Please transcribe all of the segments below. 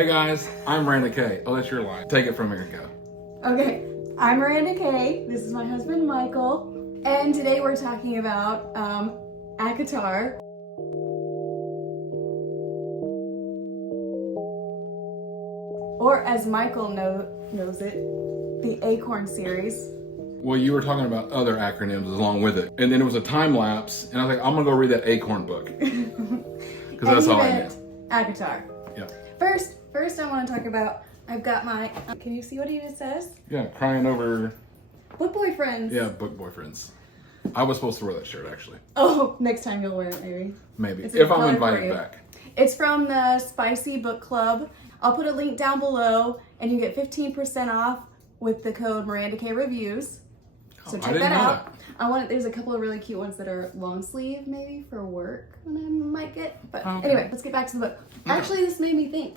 Hey guys, I'm Miranda Kay. Oh, that's your line. Take it from here, go. Okay, I'm Miranda Kay. This is my husband Michael, and today we're talking about ACOTAR. Or as Michael knows it, the Acorn series. Well, you were talking about other acronyms along with it. And then it was a time lapse, and I was like, I'm gonna go read that Acorn book. Because that's all I knew. ACOTAR. Yeah. First I want to talk about, I've got my, can you see what it says? Yeah, crying over... Book boyfriends. Yeah, book boyfriends. I was supposed to wear that shirt, actually. Oh, next time you'll wear it, maybe. Maybe, It's if a I'm color invited for you. back. It's from the Spicy Book Club. I'll put a link down below, and you get 15% off with the code Miranda K Reviews. So I check didn't that know out. There's a couple of really cute ones that are long sleeve, maybe for work, and I might get. But Anyway, let's get back to the book. Actually, this made me think.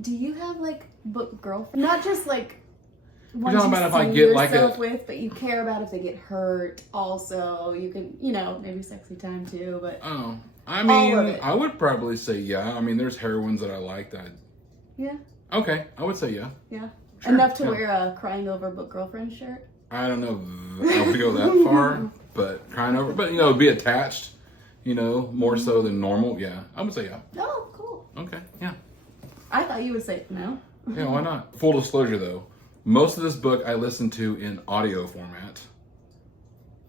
Do you have like book girlfriends? Not just like ones talking you about if I see get like yourself a... with, but you care about if they get hurt. Also, you can, maybe sexy time too. But Oh, I All mean, of it. I would probably say yeah. I mean, there's heroines that I like that... yeah, Okay, I would say yeah. yeah, Sure, enough to yeah. wear a crying over book girlfriend shirt. I don't know if I would go that far, but crying over... But, be attached, more so than normal. Yeah, I would say yeah. Oh, cool. Okay, yeah. I thought you would say no. Yeah, why not? Full disclosure though, most of this book I listened to in audio format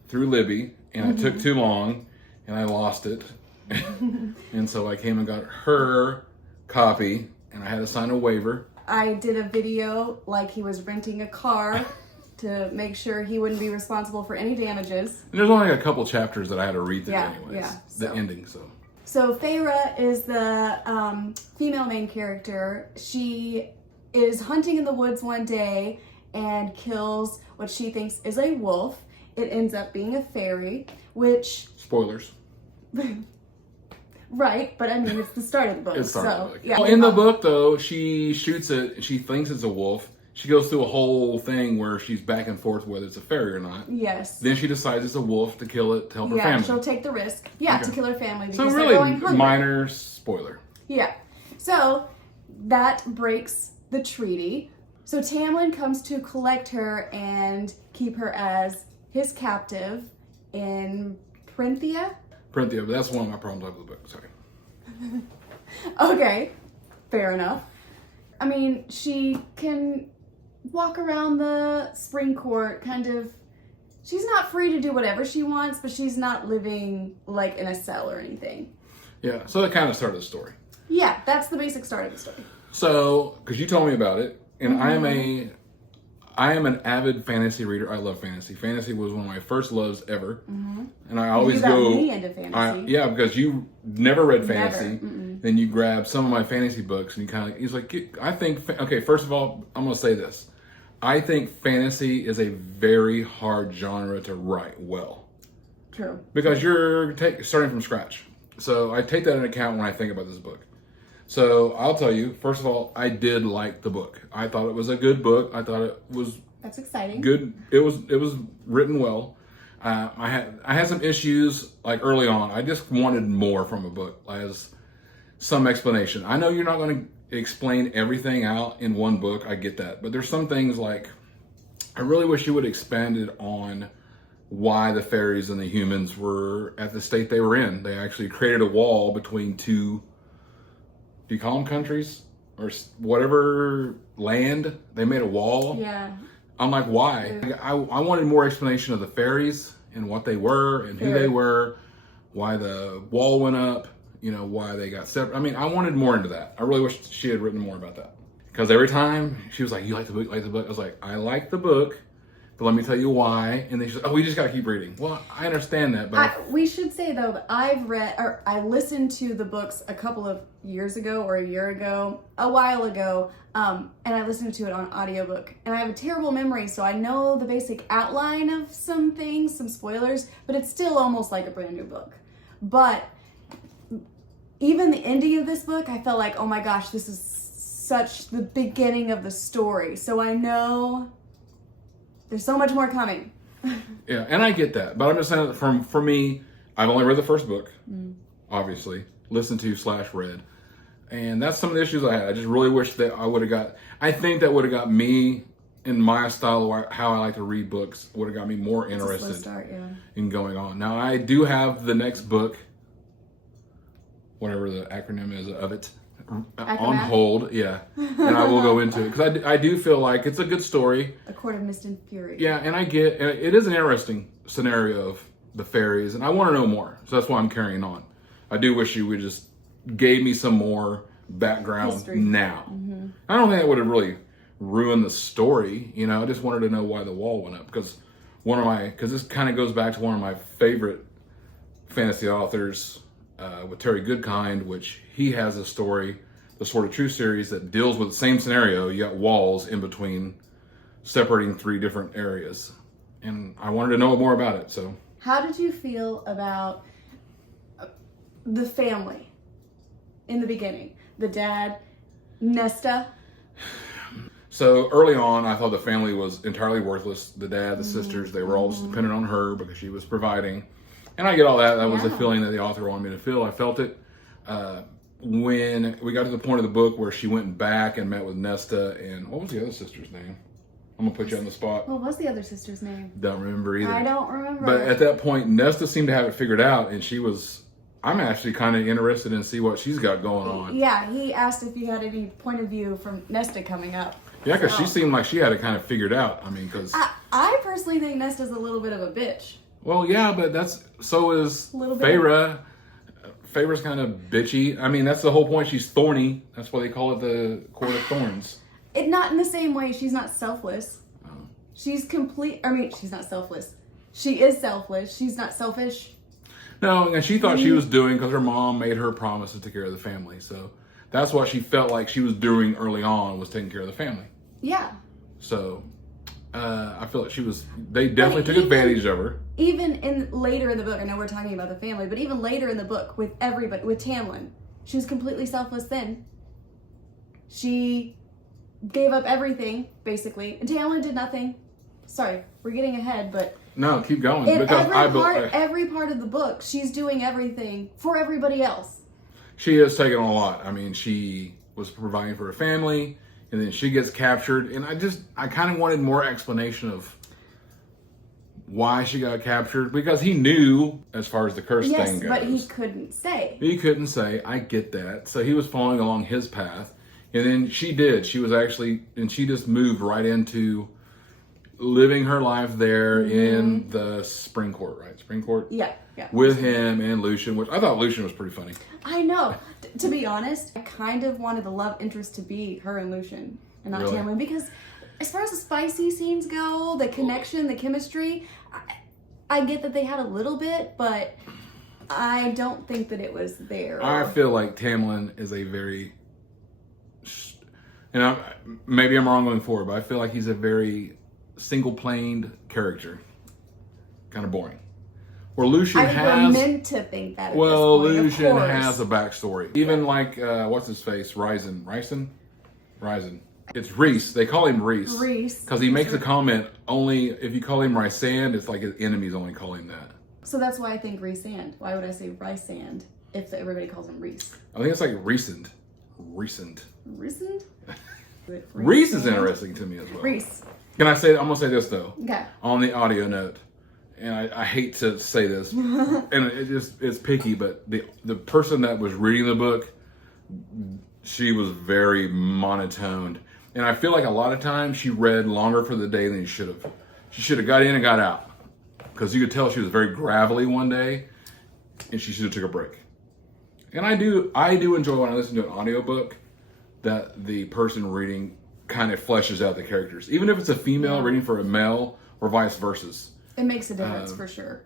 through Libby, and it took too long, and I lost it. And so I came and got her copy, and I had to sign a waiver. I did a video like he was renting a car to make sure he wouldn't be responsible for any damages. And there's only a couple chapters that I had to read through anyways. Yeah, The ending, so. So Feyre is the female main character. She is hunting in the woods one day and kills what she thinks is a wolf. It ends up being a fairy, which... Spoilers. Right, but I mean, it's the start of the book. It's the start of the book. Yeah. Well, in the book, though, she shoots it, and she thinks it's a wolf. She goes through a whole thing where she's back and forth whether it's a fairy or not. Yes. Then she decides it's a wolf to kill it to help her Yeah, family. she'll take the risk. Yeah, Okay. to kill her family because So they're really, going hungry. minor spoiler. Yeah. So that breaks the treaty. So Tamlin comes to collect her and keep her as his captive in Printhia. Printhia, but that's one of my problems with the book. Sorry. Okay, fair enough. I mean, she can walk around the spring court kind of. She's not free to do whatever she wants, but she's not living like in a cell or anything. Yeah, so that kind of started the story. Yeah, that's the basic start of the story. So, because you told me about it, and I am an avid fantasy reader. I love fantasy. Fantasy was one of my first loves ever, and I always You got go. me into fantasy. Yeah, because you never read Never. fantasy. Then you grab some of my fantasy books, and you kind of. He's like, I think. Okay, first of all, I'm gonna say this. I think fantasy is a very hard genre to write well. True. Because you're starting from scratch. So I take that into account when I think about this book. So I'll tell you, first of all, I did like the book. I thought it was a good book. I thought it was That's exciting. good. It was written well. I had some issues like early on. I just wanted more from a book, as some explanation. I know you're not going to explain everything out in one book. I get that, but there's some things like I really wish you would expanded on why the fairies and the humans were at the state they were in. They actually created a wall between two. Do you call them countries or whatever land? They made a wall. Yeah. I'm like, why? Yeah. I wanted more explanation of the fairies and what they were and who they were, why the wall went up, why they got separate. I mean, I wanted more into that. I really wish she had written more about that. Because every time she was like, you like the book, you like the book? I was like, I like the book, but let me tell you why. And then she's like, oh, we just got to keep reading. Well, I understand that, but... We should say, though, that I listened to the books a couple of years ago or a year ago, a while ago, and I listened to it on audiobook. And I have a terrible memory, so I know the basic outline of some things, some spoilers, but it's still almost like a brand new book. But even the ending of this book, I felt like, oh my gosh, this is such the beginning of the story. So I know there's so much more coming. Yeah, and I get that. But I'm just saying that for me, I've only read the first book, obviously, listened to / read. And that's some of the issues I had. I just really wish that I think that would have got me in my style of how I like to read books, would have got me more interested in going on. Now, I do have the next book, whatever the acronym is of it, on hold. Yeah. And I will go into it because I do feel like it's a good story. A Court of Mist and Fury. Yeah, and it is an interesting scenario of the fairies, and I want to know more. So that's why I'm carrying on. I do wish you would just gave me some more background history now. Mm-hmm. I don't think that would have really ruined the story. You know, I just wanted to know why the wall went up because this kind of goes back to one of my favorite fantasy authors with Terry Goodkind, which he has a story, the Sword of Truth series, that deals with the same scenario. You got walls in between separating 3 different areas. And I wanted to know more about it. So, how did you feel about the family in the beginning? The dad, Nesta. So early on, I thought the family was entirely worthless. The dad, the sisters, they were all dependent on her because she was providing. And I get all that. That was the feeling that the author wanted me to feel. I felt it. When we got to the point of the book where she went back and met with Nesta, and what was the other sister's name? I'm going to put you on the spot. What was the other sister's name? Don't remember either. I don't remember. But at that point, Nesta seemed to have it figured out, and I'm actually kind of interested in see what she's got going on. Yeah, he asked if you had any point of view from Nesta coming up. Yeah, because she seemed like she had it kind of figured out. I mean, because I personally think Nesta's a little bit of a bitch. Well, yeah, but so is Feyre. Feyre's kind of bitchy. I mean, that's the whole point. She's thorny. That's why they call it the Court of Thorns. Not in the same way. She's not selfless. She's she's not selfless. She is selfless. She's not selfish. No, and she thought she was doing because her mom made her promise to take care of the family. So that's what she felt like she was doing early on, was taking care of the family. Yeah. So I feel like they definitely took advantage of her. Even later in the book, I know we're talking about the family, but even later in the book with everybody, with Tamlin, she was completely selfless then. She gave up everything, basically. And Tamlin did nothing. Sorry, we're getting ahead, but... No, keep going. In every part of the book, she's doing everything for everybody else. She has taken on a lot. I mean, she was providing for her family, and then she gets captured. And I kind of wanted more explanation of why she got captured, because he knew as far as the curse thing goes. Yes, but he couldn't say. He couldn't say. I get that. So he was following along his path. And then she did. She just moved right into living her life there in the Spring Court, right? Spring Court? Yeah. With him and Lucian, which I thought Lucian was pretty funny. I know. To be honest, I kind of wanted the love interest to be her and Lucian and not Tamlin, because as far as the spicy scenes go, the connection, the chemistry, I get that they had a little bit, but I don't think that it was there. I feel like Tamlin is a very... And maybe I'm wrong going forward, but I feel like he's a very single-planed character. Kind of boring. Where Lucian we're meant to think that. Lucian has a backstory. Even like what's his face, Ryzen. It's Rhys. They call him Rhys. Because he makes a comment. Only if you call him Rysand, it's like his enemies only call him that. So that's why I think Rhysand. Why would I say Rysand if everybody calls him Rhys? I think it's like Recent. Rhys is interesting to me as well. Rhys. Can I say? I'm gonna say this though. Okay. On the audio note, and I hate to say this, and it's picky, but the person that was reading the book, she was very monotoned, and I feel like a lot of times she read longer for the day than she should have. She should have got in and got out, because you could tell she was very gravelly one day, and she should have took a break. And I do enjoy when I listen to an audiobook that the person reading kind of fleshes out the characters, even if it's a female reading for a male or vice versa. It makes a difference for sure.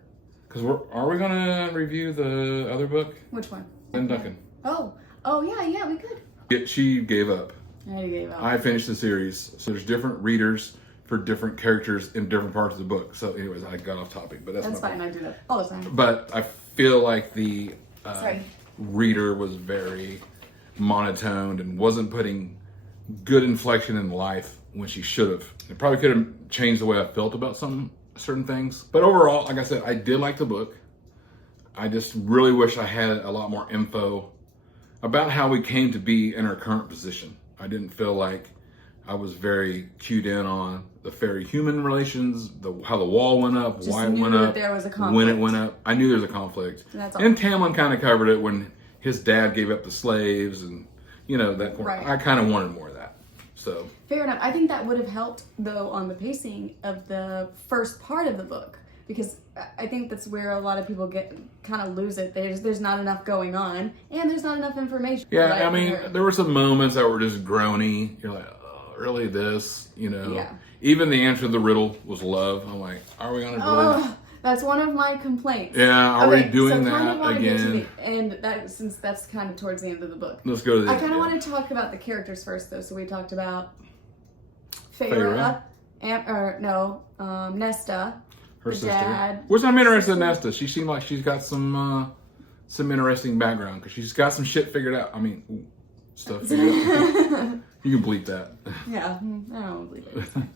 Because are we gonna review the other book? Which one? Ben Duncan. Oh yeah, we could. She gave up. I gave up. I finished the series, so there's different readers for different characters in different parts of the book. So, anyways, I got off topic, but that's fine. I do that all the time. But I feel like the reader was very monotoned and wasn't putting good inflection in life when she should have. It probably could have changed the way I felt about certain things. But overall, like I said, I did like the book. I just really wish I had a lot more info about how we came to be in our current position. I didn't feel like I was very cued in on the fairy-human relations, how the wall went up, Just why it knew went that up, there was a conflict. when it went up. I knew there was a conflict. That's all. And Tamlin kind of covered it when his dad gave up the slaves and, that point. Right. I kind of wanted more of that. So Fair enough. I think that would have helped, though, on the pacing of the first part of the book, because I think that's where a lot of people kind of lose it. There's not enough going on, and there's not enough information. yeah, right? I mean, there were some moments that were just groany. You're like, oh, really this, Yeah. Even the answer to the riddle was love. I'm like, are we gonna really? That's one of my complaints. Yeah, are we doing so kind that of want to get to again? and that, since that's kind of towards the end of the book. Let's go to the I kind of want to talk about the characters first, though. So we talked about Feyre, Nesta, her the sister. dad, Which I'm interested in Nesta. She seemed like she's got some interesting background because she's got some shit figured out. I mean, stuff figured out. You can bleep that. Yeah, I don't believe it.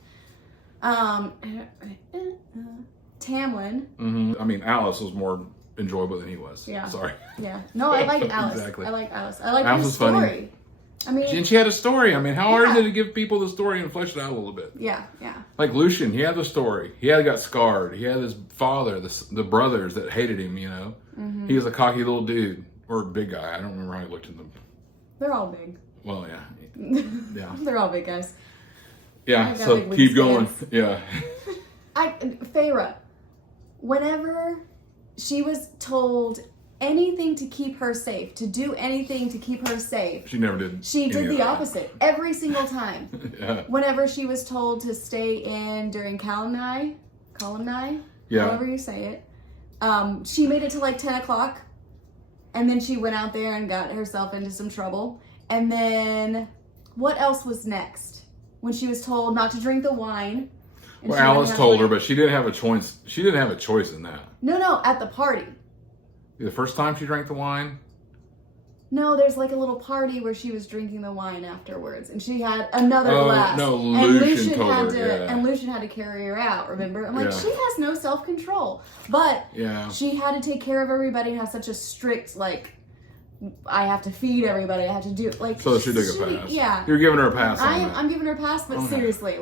Tamlin. Mm-hmm. I mean, Alice was more enjoyable than he was. Yeah. Sorry. Yeah. No, I like Alice. Exactly. I like Alice. I like Alice her was funny. story. I mean, And she had a story. I mean, how hard is Yeah. it to give people the story and flesh it out a little bit? yeah. Like Lucian, he had the story. He got scarred. He had his father, the brothers that hated him, Mm-hmm. He was a cocky little dude. Or big guy. I don't remember how he looked in them. They're all big. Well, yeah. Yeah. They're all big guys. Yeah, I got so big keep going. wingspans. Yeah. Feyre, whenever she was told anything to keep her safe, to do anything to keep her safe, She never did. she any did of the that. opposite every single time. Yeah. Whenever she was told to stay in during Columni, Yeah. however you say it, she made it to like 10 o'clock, and then she went out there and got herself into some trouble. And then what else was next? When she was told not to drink the wine. and Well, she went Alice and told her, had- but she didn't have a choice. She didn't have a choice in that. No, at the party. The first time she drank the wine, No, there's like a little party where she was drinking the wine afterwards, and she had another Oh, glass. no, and Lucian told had her, to, yeah. and Lucian had to carry her out. Remember? I'm like, Yeah. she has no self-control, but yeah. she had to take care of everybody and have such a strict I have to feed everybody. I have to do So she took a pass. Yeah, You're giving her a pass on that. I'm giving her a pass, but Okay. seriously,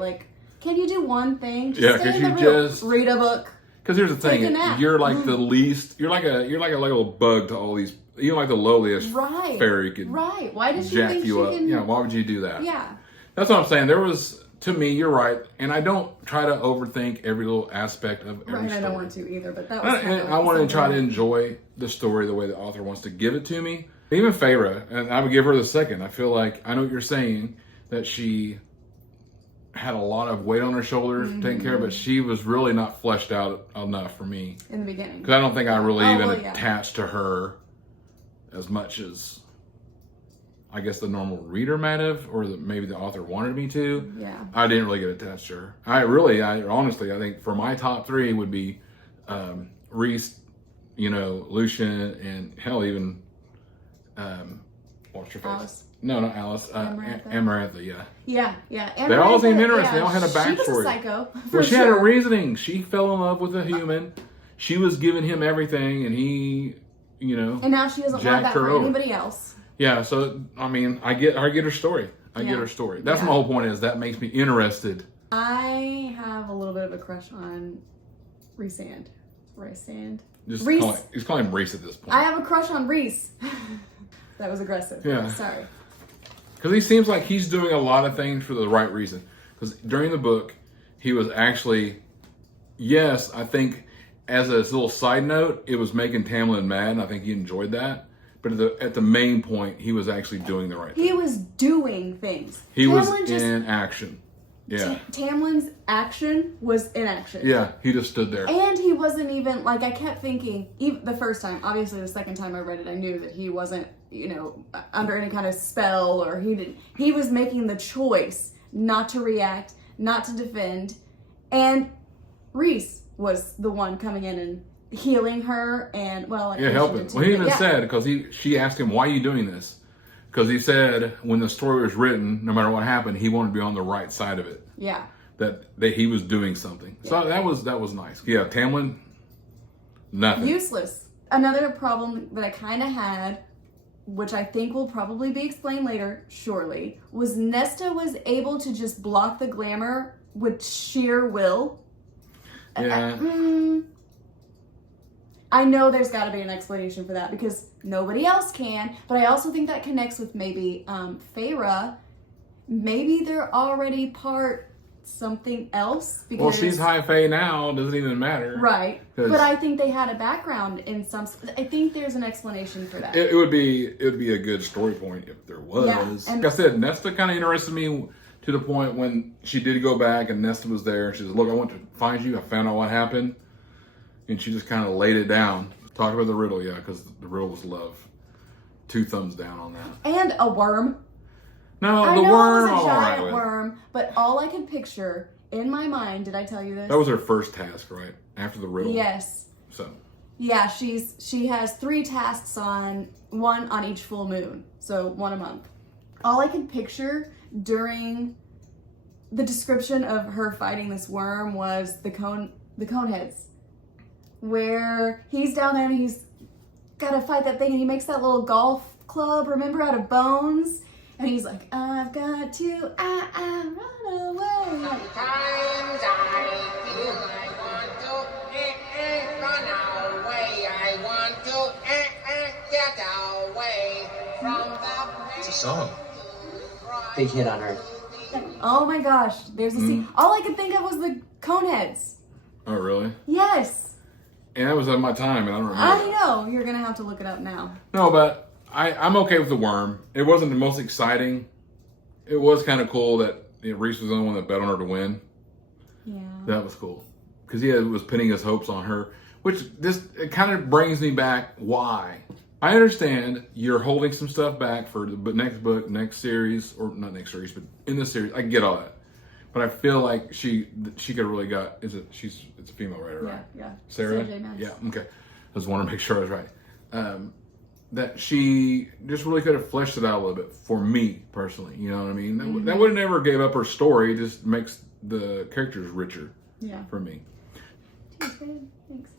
can you do one thing? Just Yeah, stay 'cause in the you room, just- read a book. Because here's the thing, Take a nap. you're like the least. You're like a little bug to all these. You're like the lowliest Right. fairy could Right? Why does she jack think you she up. can? Yeah, why would you do that? Yeah. That's what I'm saying. There was, to me, you're right, and I don't try to overthink every little aspect of every Right. story. I don't want to either, but that was. And I want to try to enjoy the story the way the author wants to give it to me. Even Feyre, and I would give her the second. I feel like I know what you're saying, that she had a lot of weight on her shoulders to take care of, but she was really not fleshed out enough for me. in the beginning. Because I don't think I really even well, yeah. attached to her as much as I guess the normal reader might have, or maybe the author wanted me to. Yeah. I didn't really get attached to her. I honestly, I think for my top three would be Reese, Lucian, and hell, even what's your face? Alice. No, not Alice. Amarantha. Amarantha, yeah. Yeah. They all seemed Amarantha, interesting. They all had a She was backstory. a psycho. For Well, she had a sure. reasoning. She fell in love with a human. She was giving him everything, and he, And now she doesn't want jacked that her for over. anybody else. Yeah. So I mean, I get her story. I get Yeah. her story. That's Yeah. my whole point. Is that makes me interested. I have a little bit of a crush on Rhysand. Just Reese. he's calling him Reese at this point. I have a crush on Reese. That was aggressive. Yeah. Sorry. Because he seems like he's doing a lot of things for the right reason. Because during the book, he was actually, yes, I think as a little side note, it was making Tamlin mad, and I think he enjoyed that. But at the main point, he was actually doing the right thing. He was doing things. He was Tamlin just- in action. Yeah. Tamlin's action was inaction. Yeah, he just stood there. And he wasn't even, I kept thinking, even the first time, obviously the second time I read it, I knew that he wasn't, under any kind of spell, or he was making the choice not to react, not to defend. And Reese was the one coming in and healing her and, Helping. Well, he even said, because she asked him, why are you doing this? Because he said when the story was written, no matter what happened, he wanted to be on the right side of it. Yeah. That he was doing something. So that was nice. Yeah, Tamlin, nothing. Useless. Another problem that I kind of had which I think will probably be explained later, surely, was Nesta was able to just block the glamour with sheer will. Yeah. I know there's got to be an explanation for that because nobody else can, but I also think that connects with maybe Feyre. Maybe they're already part something else. Because, well, she's high fae now. Doesn't even matter. Right. But I think they had a background in some. I think there's an explanation for that. It would be a good story point if there was. Yeah, and like I said, Nesta kind of interested me to the point when she did go back and Nesta was there. She said, "Look, I want to find you. I found out what happened," and she just kind of laid it down. Talked about the riddle, yeah, because the riddle was love. 2 thumbs down on that. And a worm. No, I the know worm. it was a I'm all right giant with. worm, but all I could picture in my mind. Did I tell you this? That was her first task, right? After the riddle. Yes. So. Yeah, she has 3 tasks on, 1 on each full moon, so 1 a month. All I could picture during the description of her fighting this worm was the cone heads, where he's down there and he's got to fight that thing, and he makes that little golf club, remember, out of bones, and he's like, I've got to, run away. Sometimes I feel I want to run away. I want to get away from the. It's a song. Big hit on her. Oh my gosh, there's a scene. All I could think of was the cone heads. Oh, really? Yes. And that was at my time, and I don't remember. I know. You're going to have to look it up now. No, but I'm okay with the worm. It wasn't the most exciting. It was kind of cool that Reese was the only one that bet on her to win. Yeah. That was cool. Because he was pinning his hopes on her. Which, it kind of brings me back, why? I understand you're holding some stuff back for the next book, next series, or not next series, but in the series. I get all that. But I feel like she could have really got, it's a female writer, right? Yeah. Sarah J. Maas. Yeah, okay. I just want to make sure I was right. That she just really could have fleshed it out a little bit for me personally. You know what I mean? That would have never gave up her story. It just makes the characters richer. Yeah. For me. Thanks.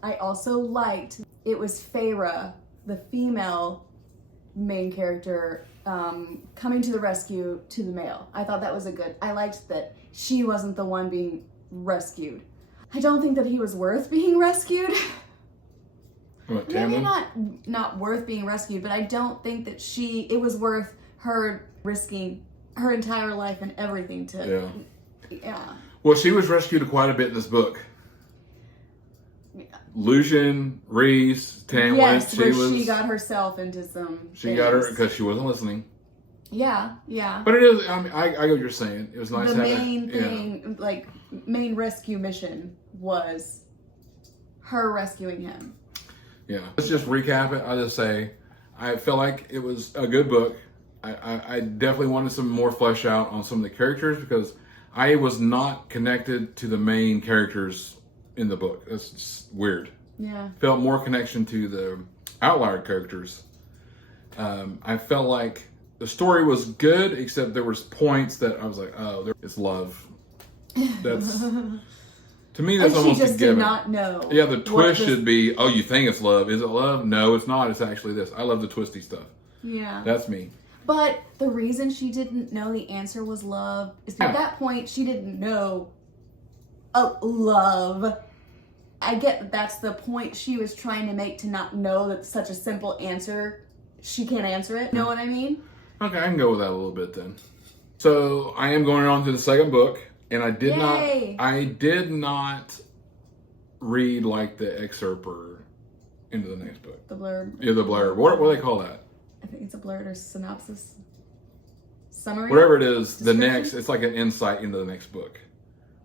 I also liked it was Feyre, the female main character, coming to the rescue to the male. I thought that was I liked that she wasn't the one being rescued. I don't think that he was worth being rescued. What, Maybe Tamlin? not worth being rescued, but I don't think that it was worth her risking her entire life and everything to. Yeah. Well, she was rescued quite a bit in this book. Lucian, Reese, Tamlin. Yes, she got herself into some. She got her because she wasn't listening. Yeah. But it is. I mean, I get what you're saying. It was nice. The to have main thing, like main rescue mission, was her rescuing him. Yeah. Let's just recap it. I'll just say, I felt like it was a good book. I definitely wanted some more flesh out on some of the characters because I was not connected to the main characters in the book. That's just weird. Yeah. Felt more connection to the outlier characters. I felt like the story was good, except there was points that I was like, oh, it's love. That's to me, that's and almost she just a given. did not know. Yeah, the twist should be, oh, you think it's love. Is it love? No, it's not. It's actually this. I love the twisty stuff. Yeah. That's me. But the reason she didn't know the answer was love is at that point she didn't know love. I get that that's the point she was trying to make, to not know that such a simple answer, she can't answer it. Know what I mean? Okay, I can go with that a little bit then. So I am going on to the second book, and I did not read like the excerpt or into the next book. The blurb. Yeah, the blurb. What do they call that? I think it's a blurb or synopsis. Summary? Whatever it is, the Description? next, it's like an insight into the next book.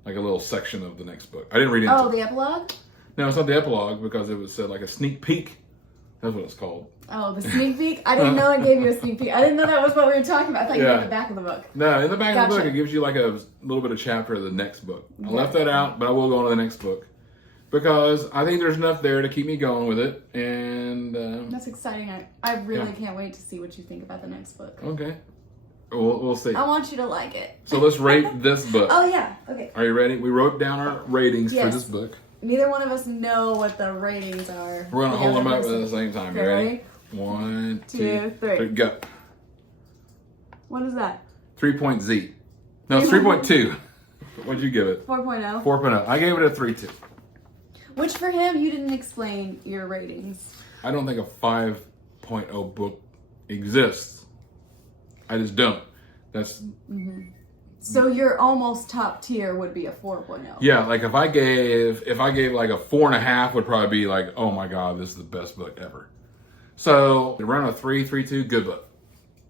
Like a little section of the next book. I didn't read into it. the epilogue? No, it's not the epilogue because it was like a sneak peek. That's what it's called. Oh, the sneak peek? I didn't know it gave you a sneak peek. I didn't know that was what we were talking about. I thought you meant the back of the book. No, in the back of the book, Gotcha. it gives you like a little bit of chapter of the next book. I Yeah. left that out, but I will go on to the next book. Because I think there's enough there to keep me going with it. And, That's exciting. I really can't wait to see what you think about the next book. okay. We'll see. I want you to like it. So let's rate this book. Oh, yeah. Okay. Are you ready? We wrote down our ratings for Yes. this book. Neither one of us know what the ratings are. We're going to for the hold them other up at person. the same time. You Okay, ready? ready? 1, Two, 2, three. 3, go. What is that? 3 Z. No, it's 3.2. What'd you give it? 4.0. 4.0. I gave it a 3.2. Which for him, you didn't explain your ratings. I don't think a 5.0 book exists. I just don't. That's So your almost top tier would be a 4.0. yeah. Like if I gave like a 4.5 would probably be like, oh my god, this is the best book ever. So around a 3.2, good book.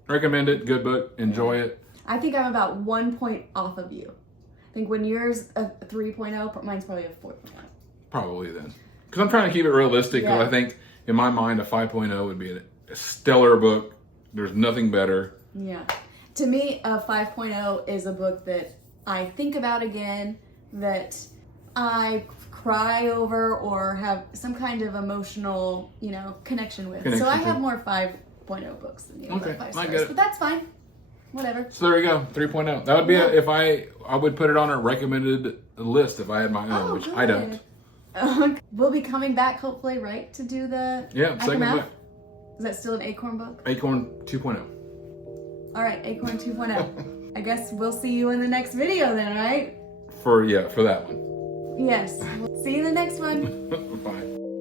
Recommend it. Good book. Enjoy it. I think I'm about 1 point off of you. I think when yours a 3.0, mine's probably a 4.0. Probably then, because I'm trying to keep it realistic. Because Yeah. I think in my mind a 5.0 would be a stellar book. There's nothing better. Yeah. To me, a 5.0 is a book that I think about again, that I cry over or have some kind of emotional, connection with. So I have more 5.0 books than you. Okay, about 5 I stars, get it. but that's fine. Whatever. So there you go, 3.0. That would be if I would put it on a recommended list if I had my own, which I don't. We'll be coming back hopefully, right, to do the Second ACOMAF? book, Is that still an Acorn book? Acorn 2.0. All right, Acorn 2.0. I guess we'll see you in the next video then, right? For that one. Yes. We'll see you in the next one. Bye.